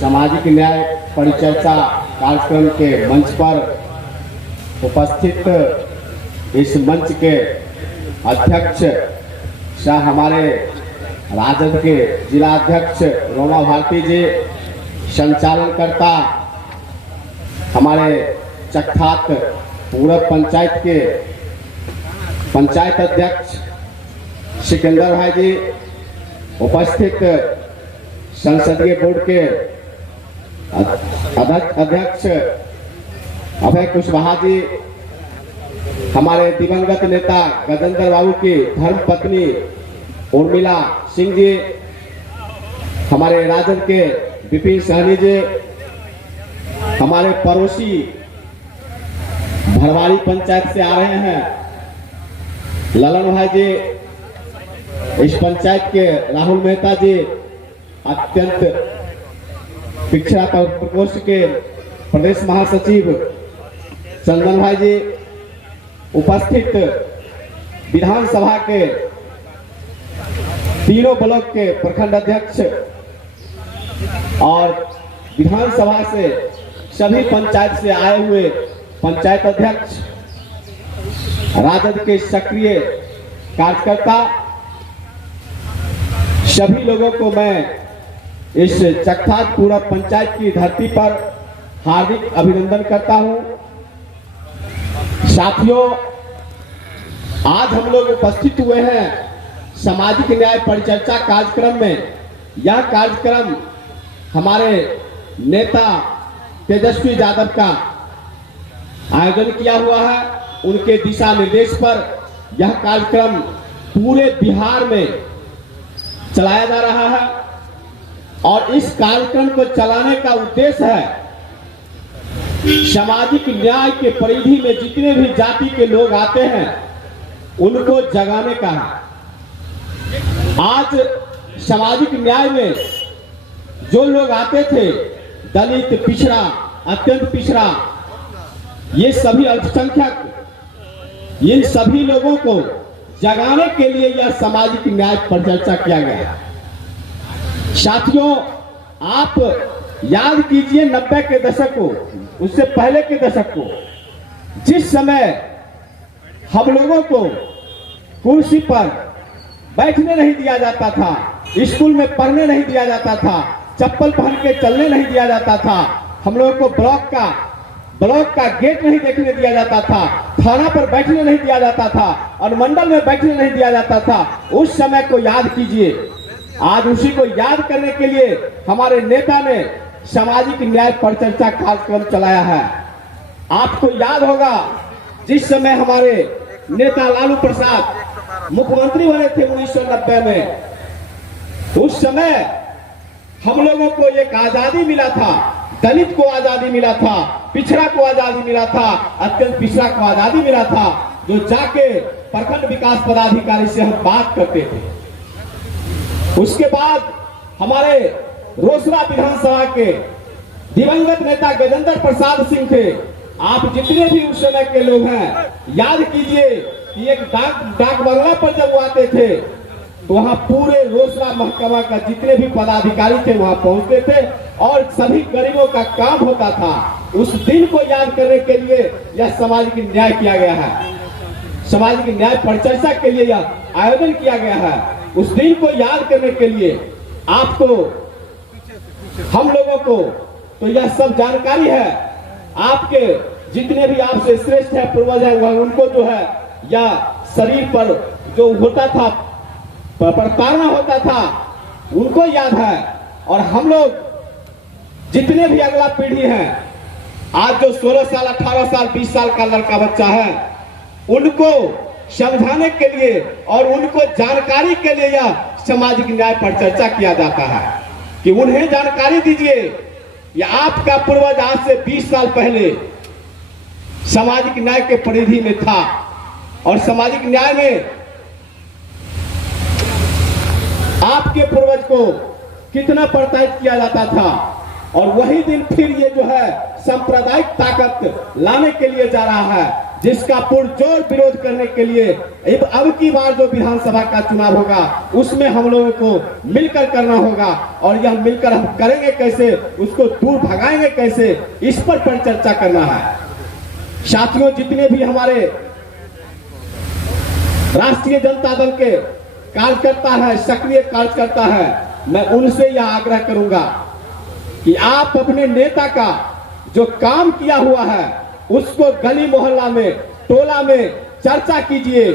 सामाजिक न्याय परिचर्चा कार्यक्रम के मंच पर उपस्थित इस मंच के अध्यक्ष शाह हमारे राजद के जिला अध्यक्ष रोमा भारती जी, संचालनकर्ता हमारे चकथात पूरब पंचायत के पंचायत अध्यक्ष सिकंदर भाई जी, उपस्थित संसदीय बोर्ड के अध्यक्ष अभय कुशवाहा जी, हमारे दिवंगत नेता गजेंद्र बाबू की धर्मपत्नी उर्मिला सिंह जी, हमारे राजद के विपिन सहनी जी, हमारे पड़ोसी भरवाड़ी पंचायत से आ रहे हैं ललन भाई जी, इस पंचायत के राहुल मेहता जी, अत्यंत पिछड़ा प्रकोष्ठ के प्रदेश महासचिव चंदन भाई जी, उपस्थित विधानसभा के तीनों ब्लॉक के प्रखंड अध्यक्ष और विधानसभा से सभी पंचायत से आए हुए पंचायत अध्यक्ष, राजद के सक्रिय कार्यकर्ता, सभी लोगों को मैं इस चकथात पूरब पंचायत की धरती पर हार्दिक अभिनंदन करता हूं। साथियों, आज हम लोग उपस्थित हुए हैं सामाजिक न्याय परिचर्चा कार्यक्रम में। यह कार्यक्रम हमारे नेता तेजस्वी यादव का आयोजन किया हुआ है। उनके दिशा निर्देश पर यह कार्यक्रम पूरे बिहार में चलाया जा रहा है और इस कार्यक्रम को चलाने का उद्देश्य है सामाजिक न्याय के परिधि में जितने भी जाति के लोग आते हैं उनको जगाने का है। आज सामाजिक न्याय में जो लोग आते थे, दलित, पिछड़ा, अत्यंत पिछड़ा, ये सभी अल्पसंख्यक, इन सभी लोगों को जगाने के लिए यह सामाजिक न्याय पर चर्चा किया गया। साथियों, आप याद कीजिए 90 के दशक को, उससे पहले के दशक को, जिस समय हम लोगों को कुर्सी पर बैठने नहीं दिया जाता था, स्कूल में पढ़ने नहीं दिया जाता था, चप्पल पहन के चलने नहीं दिया जाता था, हम लोगों को ब्लॉक का गेट नहीं देखने दिया जाता था, थाना पर बैठने नहीं दिया जाता था, अनुमंडल में बैठने नहीं दिया जाता था, उस समय को याद कीजिए। आज उसी को याद करने के लिए हमारे नेता ने सामाजिक न्याय परिचर्चा कार्यक्रम चलाया है। आपको याद होगा जिस समय हमारे नेता लालू प्रसाद मुख्यमंत्री बने थे 1990 में, उस समय हम लोगों को एक आजादी मिला था, दलित को आजादी मिला था, पिछड़ा को आजादी मिला था, अत्यंत पिछड़ा को आजादी मिला था, जो जाके प्रखंड विकास पदाधिकारी से हम बात करते थे। उसके बाद हमारे रोसड़ा विधानसभा के दिवंगत नेता गजेंद्र प्रसाद सिंह थे। आप जितने भी उस समय के लोग हैं, याद कीजिए कि एक डाक बंगला पर जब वो आते थे तो वहां पूरे रोसड़ा महकमा का जितने भी पदाधिकारी थे वहां पहुंचते थे और सभी गरीबों का काम होता था। उस दिन को याद करने के लिए यह सामाजिक न्याय किया गया है, सामाजिक न्याय परिचर्चा के लिए यह आयोजन किया गया है। उस दिन को याद करने के लिए आपको, हम लोगों को तो यह सब जानकारी है। आपके जितने भी आपसे श्रेष्ठ है, पूर्वज है, उनको जो है या शरीर पर जो होता था, प्रताड़ना होता था, उनको याद है। और हम लोग जितने भी अगला पीढ़ी है, आज जो 16 साल, 18 साल, 20 साल का लड़का बच्चा है, उनको समझाने के लिए और उनको जानकारी के लिए यह सामाजिक न्याय पर चर्चा किया जाता है कि उन्हें जानकारी दीजिए कि आपका पूर्वज आज से 20 साल पहले सामाजिक न्याय के परिधि में था और सामाजिक न्याय में आपके पूर्वज को कितना प्रोत्साहित किया जाता था। और वही दिन फिर ये जो है सांप्रदायिक ताकत लाने के लिए जा रहा है। जिसका पुरजोर विरोध करने के लिए अब की बार जो विधानसभा का चुनाव होगा उसमें हम लोगों को मिलकर करना होगा। और यह मिलकर हम करेंगे कैसे, उसको दूर भगाएंगे कैसे, इस पर चर्चा करना है। साथियों, जितने भी हमारे राष्ट्रीय जनता दल के कार्यकर्ता है, सक्रिय कार्यकर्ता है, मैं उनसे यह आग्रह करूंगा कि आप अपने नेता का जो काम किया हुआ है उसको गली मोहल्ला में, टोला में चर्चा कीजिए,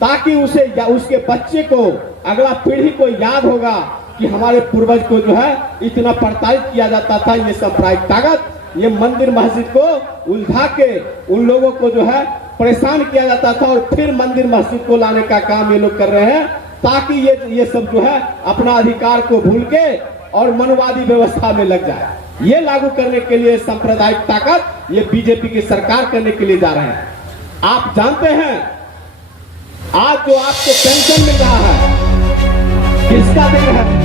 ताकि उसे या उसके बच्चे को, अगला पीढ़ी को याद होगा कि हमारे पूर्वज को जो है इतना प्रताड़ित किया जाता था। ये सांप्रदायिक ताकत, ये मंदिर मस्जिद को उलझा के उन लोगों को जो है परेशान किया जाता था और फिर मंदिर मस्जिद को लाने का काम ये लोग कर रहे हैं, ताकि ये सब जो है अपना अधिकार को भूल के और मनवादी व्यवस्था में लग जाए। ये लागू करने के लिए सांप्रदायिक ताकत ये बीजेपी की सरकार करने के लिए जा रहे हैं। आप जानते हैं आज जो आपको पेंशन मिल रहा है किसका देन है?